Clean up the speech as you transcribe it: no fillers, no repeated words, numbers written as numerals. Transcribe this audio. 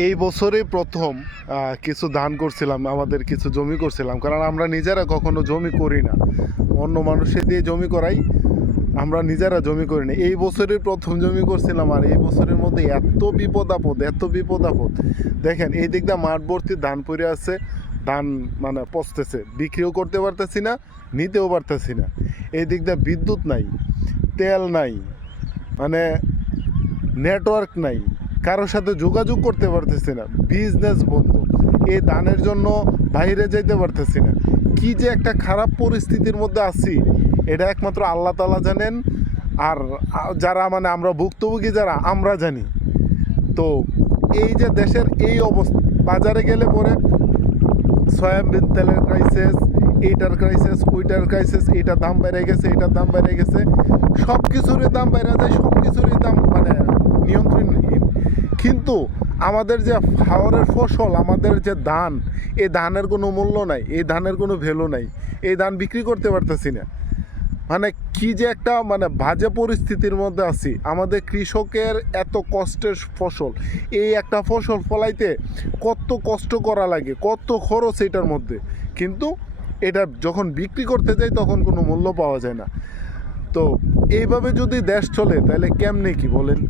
এই বছরেই প্রথম কিছু ধান করছিলাম, আমাদের কিছু জমি করছিলাম, কারণ আমরা নিজেরা কখনো জমি করি না, অন্য মানুষের দিয়ে জমি করাই, আমরা নিজেরা জমি করি না। এই বছরের প্রথম জমি করছিলাম, আর এই বছরের মধ্যে এত বিপদ আপদ, এত বিপদ আপদ। দেখেন এই দিক দিয়ে মাঠ ভর্তি ধান পড়ে আছে, ধান মানে পচতেছে, বিক্রিও করতে পারতেছি না, নিতেও পারতেছি না। এই দিক দিয়ে বিদ্যুৎ নাই, তেল নাই, মানে নেটওয়ার্ক নাই, কারোর সাথে যোগাযোগ করতে পারতেছি না, বিজনেস বন্ধ। এই দানের জন্য বাইরে যাইতে পারতেছি না। কি যে একটা খারাপ পরিস্থিতির মধ্যে আছি, এটা একমাত্র আল্লাহ তাআলা জানেন, আর যারা মানে আমরা ভুক্তভোগী যারা, আমরা জানি। তো এই যে দেশের এই অবস্থা, বাজারে গেলে পরে সয়াবিন তেলের ক্রাইসিস, এইটার ক্রাইসিস, ওইটার ক্রাইসিস, এইটার দাম বেড়ে গেছে, এইটার দাম বেড়ে গেছে, সব কিছুরই দাম বেড়ে যায়, সব কিছুরই দাম মানে নিয়ন্ত্রণহীন। কিন্তু আমাদের যে হাওরের ফসল, আমাদের যে ধান, এই ধানের কোনো মূল্য নাই, এই ধানের কোনো ভ্যালু নাই, এই ধান বিক্রি করতে পারতেছি না। মানে কি যে একটা মানে বাজে পরিস্থিতির মধ্যে আছি। আমাদের কৃষকের এত কষ্টের ফসল, এই একটা ফসল ফলাইতে কত কষ্ট করা লাগে, কত খরচ এটার মধ্যে, কিন্তু এটা যখন বিক্রি করতে যাই তখন কোনো মূল্য পাওয়া যায় না। তো এইভাবে যদি দেশ চলে তাহলে কেমনে কি বলেন?